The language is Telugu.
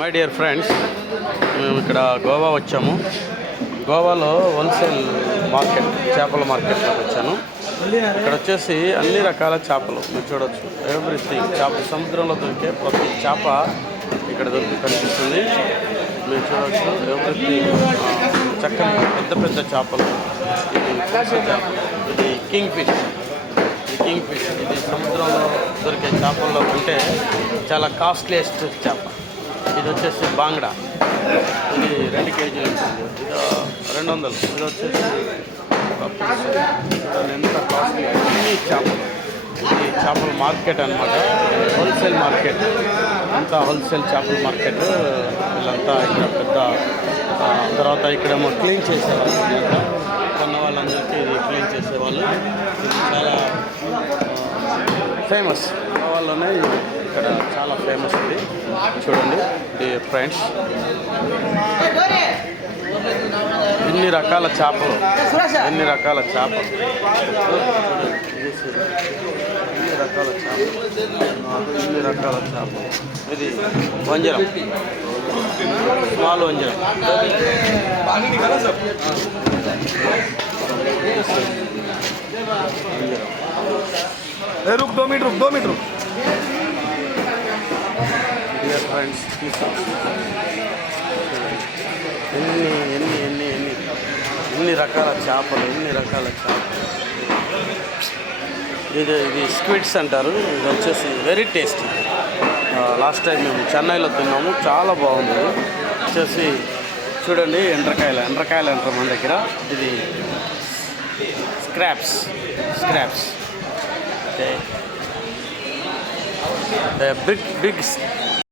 మై డియర్ ఫ్రెండ్స్, మేము ఇక్కడ గోవా వచ్చాము. గోవాలో హోల్సేల్ మార్కెట్, చేపల మార్కెట్లోకి వచ్చాను. ఇక్కడ వచ్చేసి అన్ని రకాల చేపలు మీరు చూడవచ్చు. ఎవ్రీథింగ్ చేప, సముద్రంలో దొరికే ప్రతి చేప ఇక్కడ కనిపిస్తుంది. మీరు చూడవచ్చు. ఎవ్రీథింగ్ చక్కని పెద్ద పెద్ద చేపలు. ఇది చేపలు, ఇది కింగ్ ఫిష్. ఇది సముద్రంలో దొరికే చేపల్లో కంటే చాలా కాస్ట్లీయెస్ట్ చేప. ఇది వచ్చేసి బాంగ్డా, ఇది 2 కేజీలు ఉంటుంది. ఇది 200. ఇది వచ్చేసి ఎంత కాస్ట్లీ. అన్ని చేపలు. ఇది చేపల మార్కెట్ అనమాట, హోల్సేల్ మార్కెట్. అంతా హోల్సేల్ చేపల మార్కెట్. వీళ్ళంతా ఇక్కడ పెద్ద తర్వాత ఇక్కడేమో క్లీన్ చేసేవాళ్ళు. కొన్న వాళ్ళందరికీ ఇది క్లీన్ చేసేవాళ్ళు. ఇది చాలా ఫేమస్. గోవాలోనే ఇక్కడ చాలా ఫేమస్ ఇది. చూడండి ఫ్రెండ్స్, ఎన్ని రకాల చేపలు, ఎన్ని రకాల చేపలు, ఎన్ని రకాల చేపలు, ఎన్ని రకాల చేపలు. ఇది వంజరం, స్మాల్ వంజరం. रुक 2 मिनट, रुक 2 मिनट, रुक। డియర్ ఫ్రెండ్స్, ఎన్ని ఎన్ని ఎన్ని ఎన్ని ఎన్ని రకాల చేపలు, ఎన్ని రకాల చేపలు. ఇది స్క్విడ్స్ అంటారు. ఇది వచ్చేసి వెరీ టేస్టీ. లాస్ట్ టైం మేము చెన్నైలో తిన్నాము, చాలా బాగుంది. వచ్చేసి చూడండి, ఎండ్రకాయలు అంటారు మన దగ్గర. ఇది స్క్రాప్స్. బిగ్